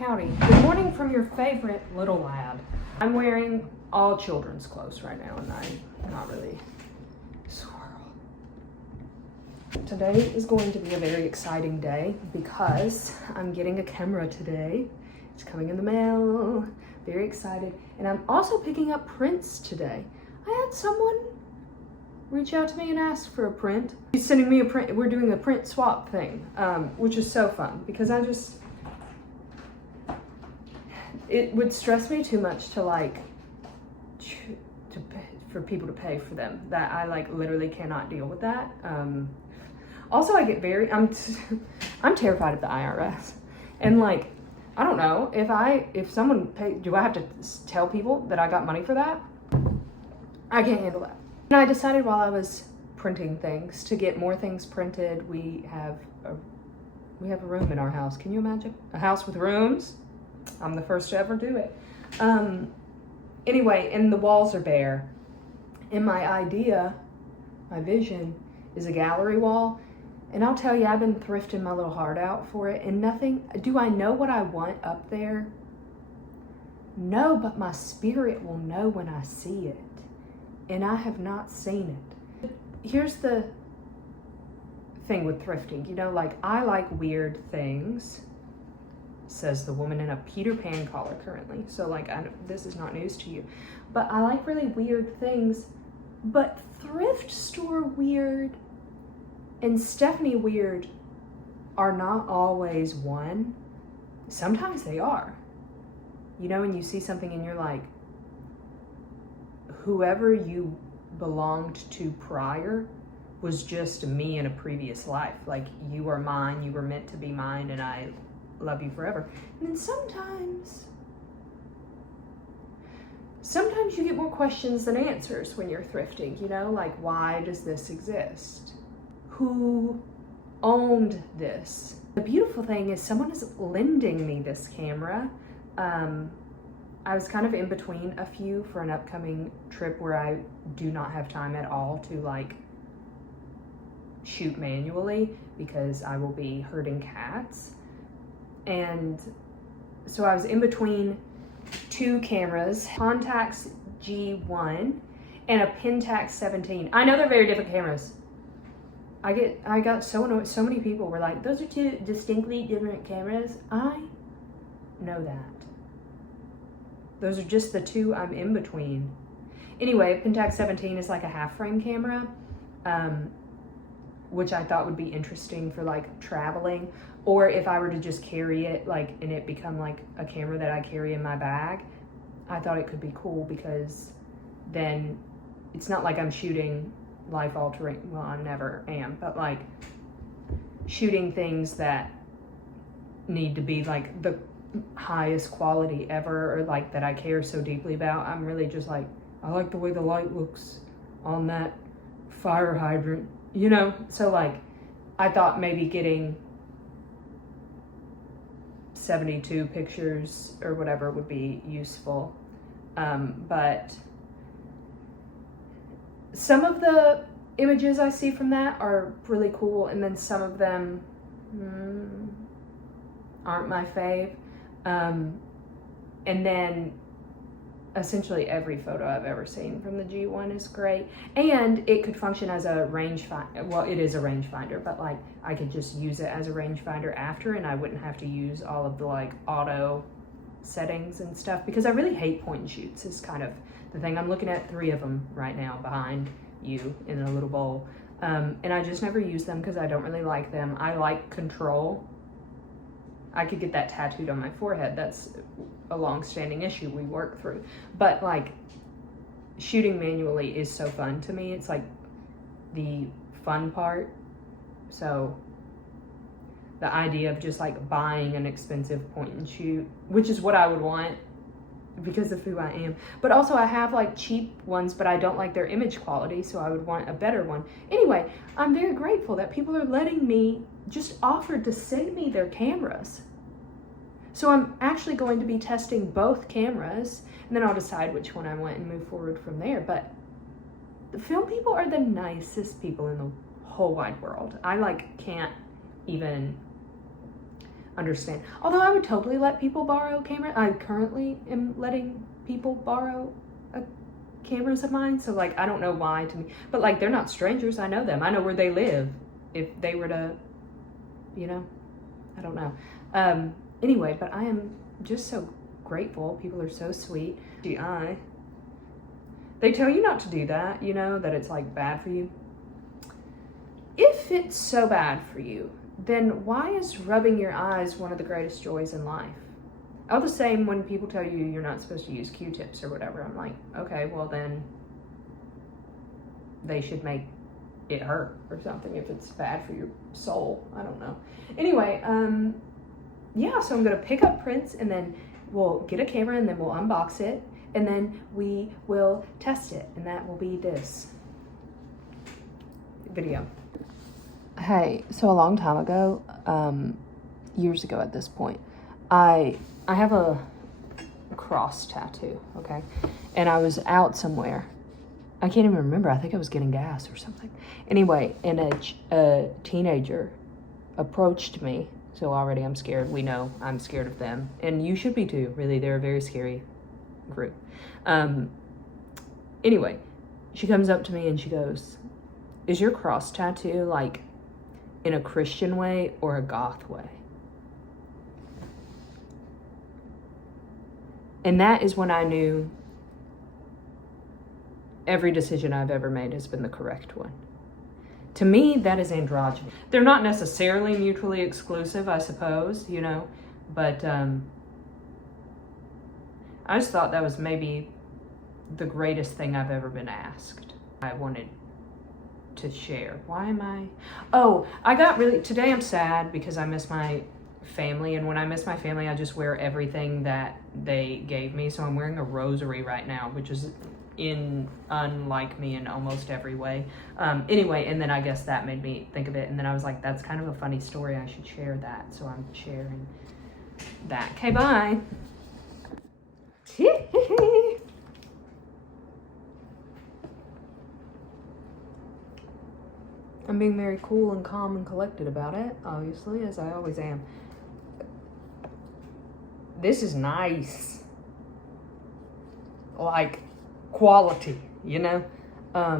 Howdy. Good morning from your favorite little lad. I'm wearing all children's clothes right now and I'm not really squirrel. Today is going to be a very exciting day because I'm getting a camera today. It's coming in the mail. Very excited. And I'm also picking up prints today. I had someone reach out to me and ask for a print. He's sending me a print. We're doing a print swap thing, which is so fun because it would stress me too much to for people to pay for them. That I literally cannot deal with that. Also, I get I'm terrified of the IRS, and I don't know if someone do I have to tell people that I got money for that? I can't handle that. And I decided while I was printing things to get more things printed. We have a room in our house. Can you imagine a house with rooms? I'm the first to ever do it. Anyway, and the walls are bare. And my vision is a gallery wall. And I'll tell you, I've been thrifting my little heart out for it. And do I know what I want up there? No, but my spirit will know when I see it. And I have not seen it. Here's the thing with thrifting. I like weird things, says the woman in a Peter Pan collar currently. So this is not news to you, but I like really weird things. But thrift store weird and Stephanie weird are not always one. Sometimes they are. And you see something and you're like, whoever you belonged to prior was just me in a previous life. You are mine, you were meant to be mine, and I love you forever. And then sometimes you get more questions than answers when you're thrifting, why does this exist? Who owned this? The beautiful thing is someone is lending me this camera. I was kind of in between a few for an upcoming trip where I do not have time at all to shoot manually because I will be herding cats. And so I was in between two cameras, Contax G1 and a Pentax 17. I know they're very different cameras. I got so annoyed. So many people were like, those are two distinctly different cameras. I know that. Those are just the two I'm in between. Anyway, Pentax 17 is like a half frame camera, which I thought would be interesting for traveling, or if I were to just carry it and it become a camera that I carry in my bag. I thought it could be cool because then it's not like I'm shooting life altering, well, I never am, but shooting things that need to be the highest quality ever, or that I care so deeply about. I'm really just I like the way the light looks on that fire hydrant, so I thought maybe getting 72 pictures or whatever would be useful. But some of the images I see from that are really cool, and then some of them aren't my fave. And then essentially every photo I've ever seen from the G1 is great, and it could function as a rangefinder. Well, it is a rangefinder, but I could just use it as a rangefinder after, and I wouldn't have to use all of the auto settings and stuff, because I really hate point and shoots is kind of the thing. I'm looking at 3 of them right now behind you in a little bowl, and I just never use them because I don't really like them. I like control. I could get that tattooed on my forehead. That's a long-standing issue we work through. But shooting manually is so fun to me. It's the fun part. So the idea of just buying an expensive point and shoot, which is what I would want because of who I am. But also I have cheap ones, but I don't like their image quality, so I would want a better one. Anyway, I'm very grateful that people are letting me just offered to send me their cameras. So I'm actually going to be testing both cameras, and then I'll decide which one I want and move forward from there. But the film people are the nicest people in the whole wide world. I can't even understand. Although I would totally let people borrow cameras. I currently am letting people borrow cameras of mine. So like, I don't know why to me, but like, they're not strangers. I know them. I know where they live. If they were to, you know, I don't know. Anyway, but I am just so grateful. People are so sweet. They tell you not to do that, you know, that it's like bad for you. If it's so bad for you, then why is rubbing your eyes one of the greatest joys in life? All the same, when people tell you you're not supposed to use Q-tips or whatever, I'm like, okay, well then they should make it hurt or something if it's bad for your soul. I don't know. Anyway, yeah, so I'm gonna pick up prints and then we'll get a camera and then we'll unbox it and then we will test it, and that will be this video. Hey, so a long time ago, years ago at this point, I have a cross tattoo, okay? And I was out somewhere. I can't even remember. I think I was getting gas or something. Anyway, and a teenager approached me. So already I'm scared. We know I'm scared of them. And you should be too, really. They're a very scary group. Anyway, she comes up to me and she goes, "Is your cross tattoo like in a Christian way or a goth way?" And that is when I knew every decision I've ever made has been the correct one. To me, that is androgyny. They're not necessarily mutually exclusive, I suppose, you know, but I just thought that was maybe the greatest thing I've ever been asked. I wanted to share. Why am I? Oh, today I'm sad because I miss my family, and when I miss my family, I just wear everything that they gave me. So I'm wearing a rosary right now, which is unlike me in almost every way. Anyway, and then I guess that made me think of it, and then I was like, that's kind of a funny story. I should share that, so I'm sharing that. Okay, bye. I'm being very cool and calm and collected about it, obviously, as I always am. This is nice. Like, quality, you know? I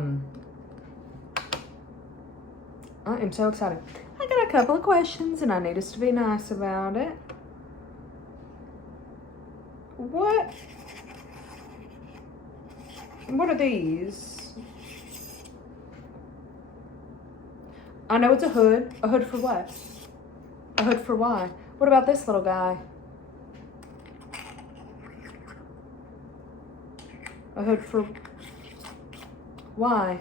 am so excited. I got a couple of questions and I need us to be nice about it. What are these? I know it's a hood. A hood for what? A hood for why? What about this little guy? A hood for why?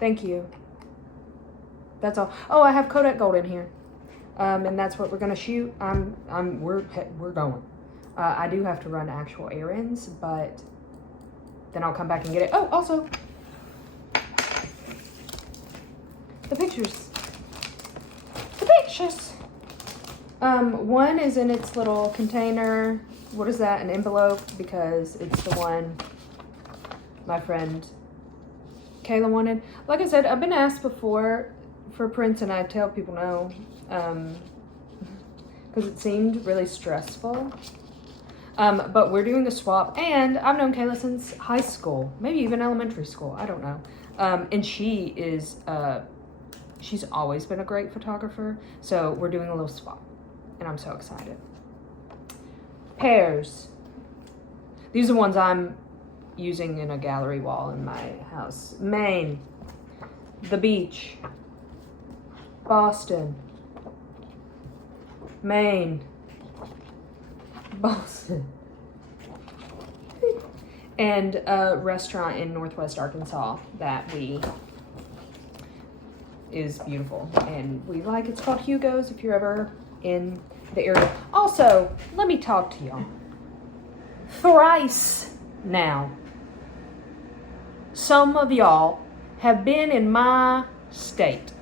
Thank you. That's all. Oh, I have Kodak gold in here. And that's what we're gonna shoot. We're going. I do have to run actual errands, but then I'll come back and get it. Oh, also, the pictures. The pictures. One is in its little container. What is that? An envelope, because it's the one my friend Kayla wanted. Like I said, I've been asked before for prints, and I tell people no, because it seemed really stressful. But we're doing a swap, and I've known Kayla since high school, maybe even elementary school. I don't know. And she is, she's always been a great photographer. So we're doing a little swap, and I'm so excited. Pears. These are ones I'm using in a gallery wall in my house. Maine. The beach. Boston. Maine. Boston. And a restaurant in Northwest Arkansas that is beautiful. And we like, it's called Hugo's if you're ever in the area. Also, let me talk to y'all. Thrice now, some of y'all have been in my state.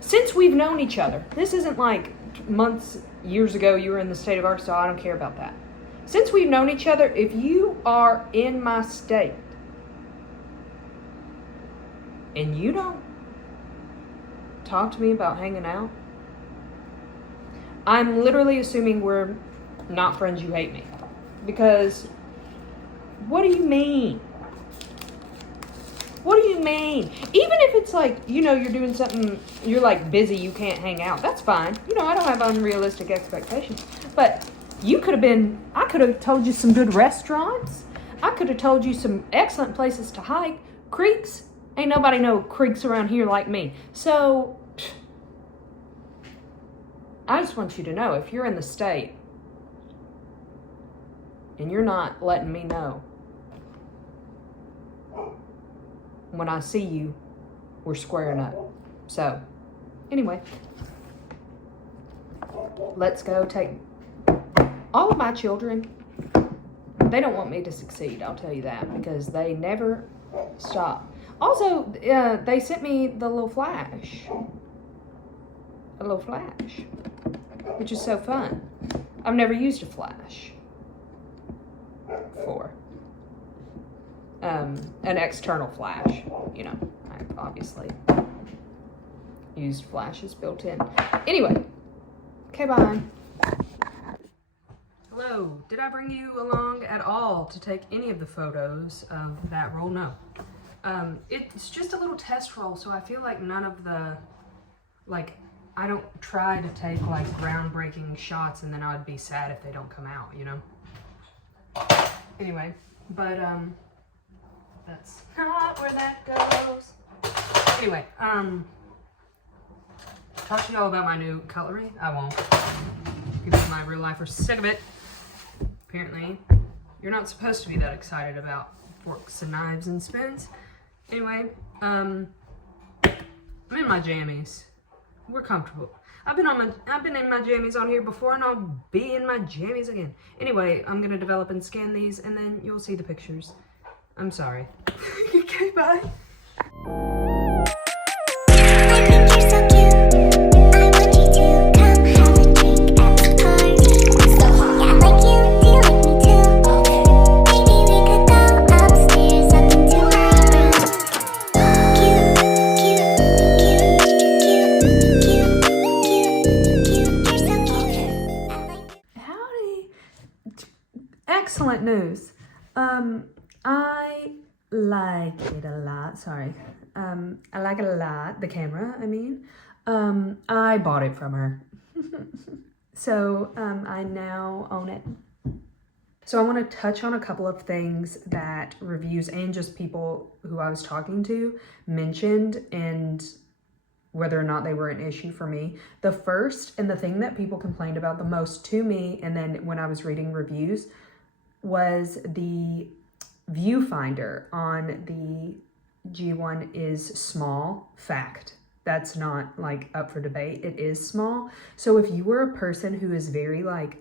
Since we've known each other, this isn't like months, years ago you were in the state of Arkansas, I don't care about that. Since we've known each other, if you are in my state and you don't talk to me about hanging out, I'm literally assuming we're not friends, you hate me. Because, what do you mean? What do you mean? Even if it's like, you know, you're doing something, you're like busy, you can't hang out. That's fine. You know, I don't have unrealistic expectations. But I could have told you some good restaurants. I could have told you some excellent places to hike. Creeks. Ain't nobody know creeks around here like me. So, I just want you to know, if you're in the state and you're not letting me know, when I see you, we're squaring up. So, anyway, let's go take all of my children. They don't want me to succeed, I'll tell you that, because they never stop. Also, they sent me the little flash. A little flash, which is so fun. I've never used a flash before. An external flash, you know, I've obviously used flashes built in. Anyway, okay, bye. Hello, did I bring you along at all to take any of the photos of that roll? No. It's just a little test roll, so I feel like none of the, like, I don't try to take like groundbreaking shots and then I would be sad if they don't come out, you know? Anyway, but, that's not where that goes. Anyway, talk to y'all about my new cutlery. I won't. People in my real life are sick of it. Apparently, you're not supposed to be that excited about forks and knives and spoons. Anyway, I'm in my jammies. We're comfortable. I've been in my jammies on here before, and I'll be in my jammies again. Anyway, I'm gonna develop and scan these, and then you'll see the pictures. I'm sorry. Okay, bye. Excellent news. I like it a lot. Sorry. I like it a lot. The camera, I mean. I bought it from her. So, I now own it. So I want to touch on a couple of things that reviews and just people who I was talking to mentioned and whether or not they were an issue for me. The first and the thing that people complained about the most to me, and then when I was reading reviews, was the viewfinder on the G1 is small. Fact. That's not like up for debate. It is small. So if you were a person who is very like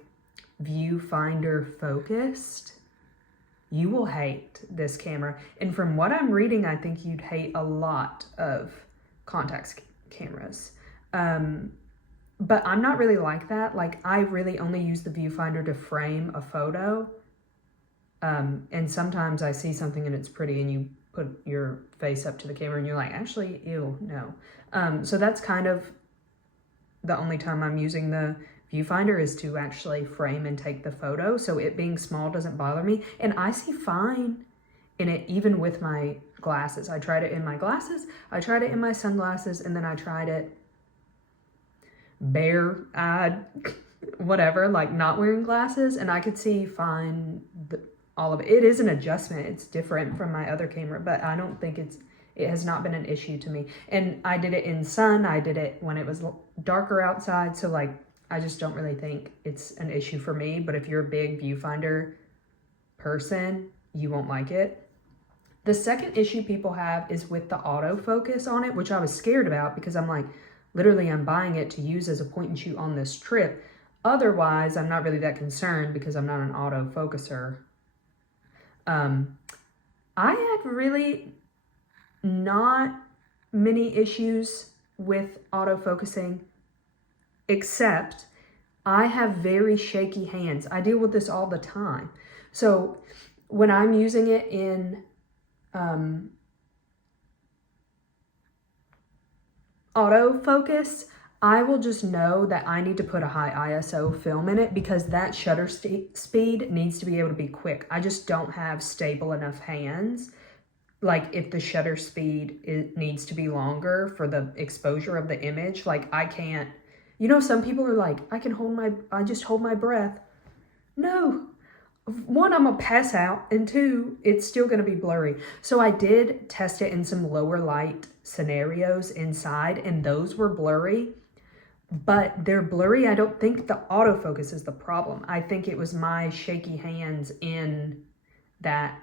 viewfinder focused, you will hate this camera. And from what I'm reading, I think you'd hate a lot of contax cameras. But I'm not really like that. Like, I really only use the viewfinder to frame a photo. And sometimes I see something and it's pretty and you put your face up to the camera and you're like, actually, ew, no. So that's kind of the only time I'm using the viewfinder is to actually frame and take the photo. So it being small doesn't bother me. And I see fine in it, even with my glasses. I tried it in my glasses, I tried it in my sunglasses, and then I tried it bare-eyed, whatever, like not wearing glasses, and I could see fine all of it. It is an adjustment. It's different from my other camera, but I don't think it has not been an issue to me. And I did it in sun. I did it when it was darker outside. So like, I just don't really think it's an issue for me. But if you're a big viewfinder person, you won't like it. The second issue people have is with the autofocus on it, which I was scared about because I'm like, literally I'm buying it to use as a point and shoot on this trip. Otherwise, I'm not really that concerned because I'm not an autofocuser. I had really not many issues with autofocusing, except I have very shaky hands. I deal with this all the time. So when I'm using it in autofocus, I will just know that I need to put a high ISO film in it because that shutter speed needs to be able to be quick. I just don't have stable enough hands. Like if the shutter speed needs to be longer for the exposure of the image, like I can't, you know, some people are like, I just hold my breath. No, one, I'm gonna pass out, and two, it's still gonna be blurry. So I did test it in some lower light scenarios inside, and those were blurry, but they're blurry. I don't think the autofocus is the problem. I think it was my shaky hands in that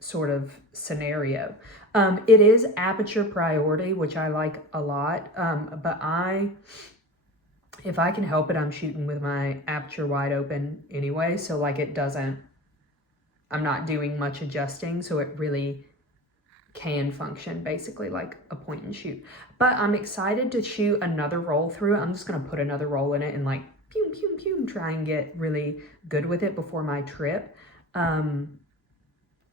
sort of scenario. It is aperture priority, which I like a lot, but if I can help it, I'm shooting with my aperture wide open anyway. So like I'm not doing much adjusting. So it really can function basically like a point and shoot. But I'm excited to shoot another roll through it. I'm just going to put another roll in it and like pew, pew, pew, try and get really good with it before my trip.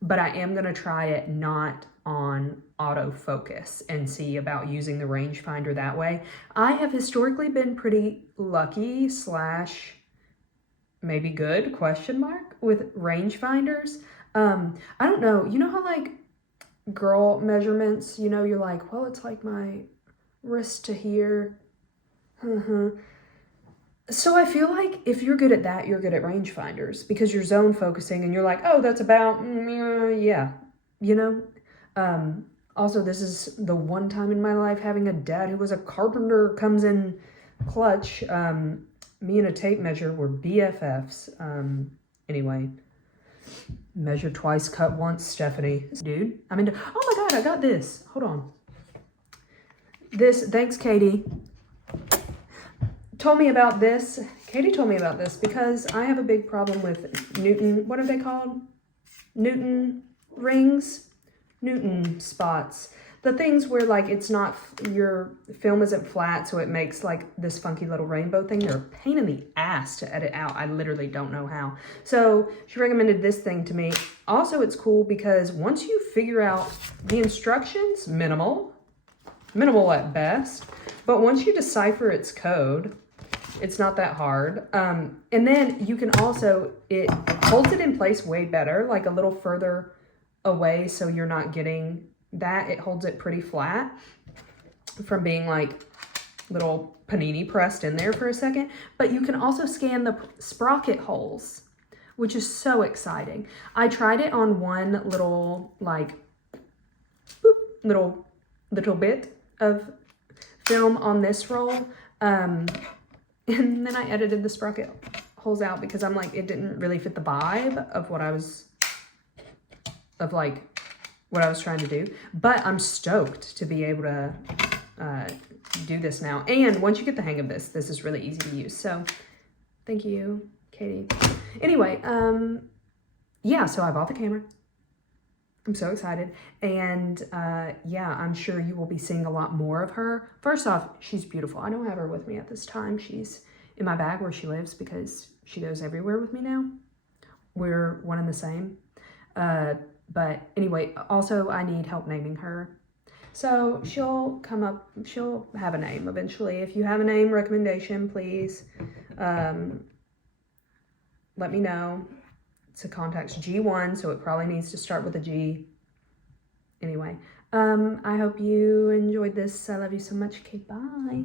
But I am going to try it not on autofocus and see about using the rangefinder that way. I have historically been pretty lucky / maybe good with rangefinders. I don't know, you know how like girl measurements, you know, you're like, well, it's like my wrist to here. So I feel like if you're good at that, you're good at rangefinders because you're zone focusing and you're like, oh, that's about, yeah, you know? Also, this is the one time in my life having a dad who was a carpenter comes in clutch. Me and a tape measure were BFFs. Anyway, measure twice, cut once, Stephanie. Dude, oh my God, I got this. Hold on. Thanks, Katie. Told me about this. Katie told me about this because I have a big problem with Newton. What are they called? Newton rings? Newton spots. The things where like it's not, your film isn't flat, so it makes like this funky little rainbow thing. They're a pain in the ass to edit out. I literally don't know how. So she recommended this thing to me. Also, it's cool because once you figure out the instructions, minimal at best, but once you decipher its code, it's not that hard. And then you can also, it holds it in place way better, like a little further away so you're not getting that. It holds it pretty flat from being like little panini pressed in there for a second. But you can also scan the sprocket holes, which is so exciting. I tried it on one little like boop, little bit of film on this roll. And then I edited the sprocket holes out because I'm like, it didn't really fit the vibe of what I was trying to do. But I'm stoked to be able to do this now. And once you get the hang of this is really easy to use. So thank you, Katie. Anyway, yeah, so I bought the camera. I'm so excited. And yeah, I'm sure you will be seeing a lot more of her. First off, she's beautiful. I don't have her with me at this time. She's in my bag where she lives because she goes everywhere with me now. We're one and the same. But anyway, also I need help naming her. So she'll have a name eventually. If you have a name recommendation, please let me know. It's a contax G1, so it probably needs to start with a G. Anyway, I hope you enjoyed this. I love you so much. Okay, bye.